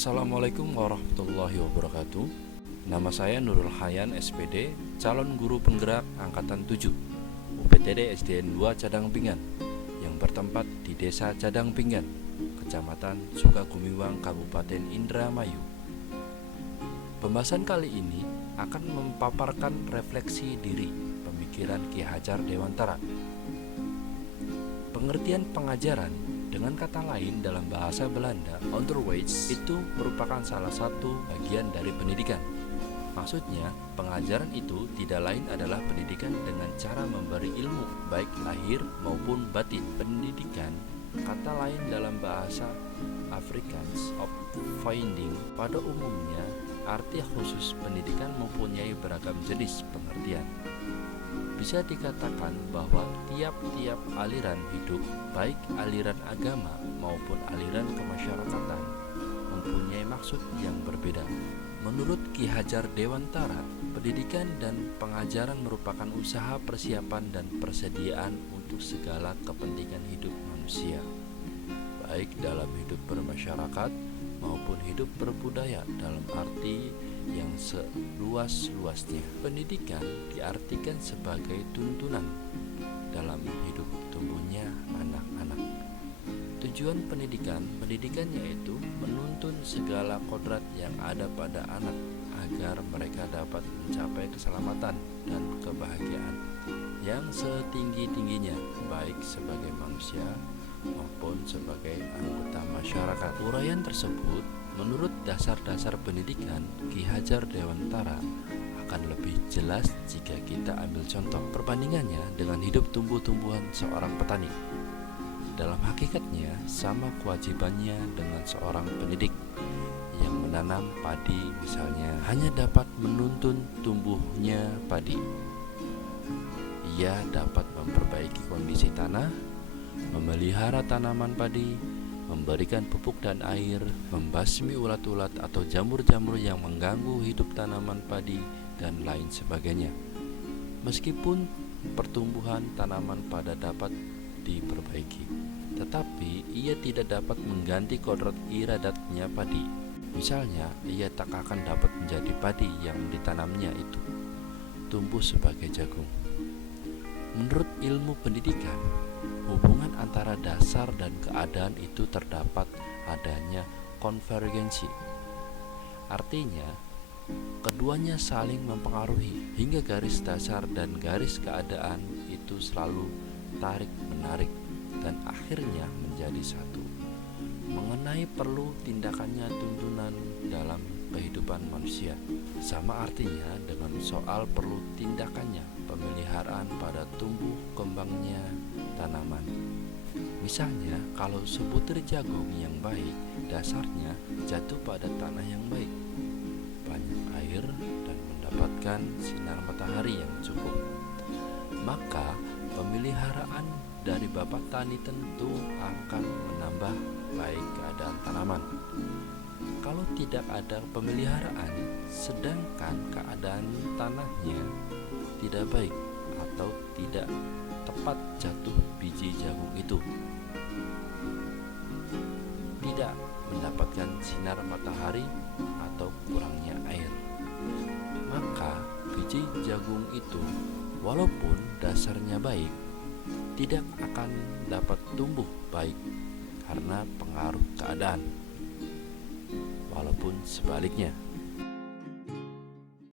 Assalamualaikum warahmatullahi wabarakatuh. Nama saya Nurul Hayan SPD, calon guru penggerak Angkatan 7 UPTD SDN 2 Cadang Pinggan yang bertempat di Desa Cadang Pinggan, Kecamatan Sukagumiwang, Kabupaten Indramayu. Pembahasan kali ini akan memaparkan refleksi diri pemikiran Ki Hajar Dewantara. Pengertian pengajaran dengan kata lain dalam bahasa Belanda, onderwijs, itu merupakan salah satu bagian dari pendidikan. Maksudnya, pengajaran itu tidak lain adalah pendidikan dengan cara memberi ilmu, baik lahir maupun batin. Pendidikan, kata lain dalam bahasa Afrikaans, opvoeding, pada umumnya arti khusus pendidikan mempunyai beragam jenis pengertian. Bisa dikatakan bahwa tiap-tiap aliran hidup, baik aliran agama maupun aliran kemasyarakatan, mempunyai maksud yang berbeda. Menurut Ki Hajar Dewantara, pendidikan dan pengajaran merupakan usaha persiapan dan persediaan untuk segala kepentingan hidup manusia, baik dalam hidup bermasyarakat maupun hidup berbudaya dalam arti yang seluas-luasnya. Pendidikan diartikan sebagai tuntunan dalam hidup tumbuhnya anak-anak. Tujuan pendidikan yaitu menuntun segala kodrat yang ada pada anak agar mereka dapat mencapai keselamatan dan kebahagiaan yang setinggi-tingginya, baik sebagai manusia maupun sebagai anggota masyarakat. Uraian tersebut menurut dasar-dasar pendidikan Ki Hajar Dewantara akan lebih jelas jika kita ambil contoh perbandingannya dengan hidup tumbuh-tumbuhan seorang petani. Dalam hakikatnya sama kewajibannya dengan seorang pendidik yang menanam padi misalnya, hanya dapat menuntun tumbuhnya padi. Ia dapat memperbaiki kondisi tanah, memelihara tanaman padi, memberikan pupuk dan air, membasmi ulat-ulat atau jamur-jamur yang mengganggu hidup tanaman padi, dan lain sebagainya. Meskipun pertumbuhan tanaman pada dapat diperbaiki, tetapi ia tidak dapat mengganti kodrat iradatnya padi. Misalnya, ia tak akan dapat menjadi padi yang ditanamnya itu tumbuh sebagai jagung. Menurut ilmu pendidikan, hubungan antara dasar dan keadaan itu terdapat adanya konvergensi. Artinya, keduanya saling mempengaruhi hingga garis dasar dan garis keadaan itu selalu tarik-menarik dan akhirnya menjadi satu. Mengenai perlu tindakannya tuntunan dalam kehidupan manusia, sama artinya dengan soal perlu tindakannya pemeliharaan pada tumbuh kembangnya tanaman. Misalnya, kalau sebutir jagung yang baik dasarnya jatuh pada tanah yang baik, banyak air dan mendapatkan sinar matahari yang cukup, maka pemeliharaan dari bapak tani tentu akan menambah baik keadaan tanaman. Kalau tidak ada pemeliharaan, sedangkan keadaan tanahnya tidak baik atau tidak tepat jatuh biji jagung itu, tidak mendapatkan sinar matahari atau kurangnya air, maka biji jagung itu walaupun dasarnya baik tidak akan dapat tumbuh baik karena pengaruh keadaan. Walaupun sebaliknya,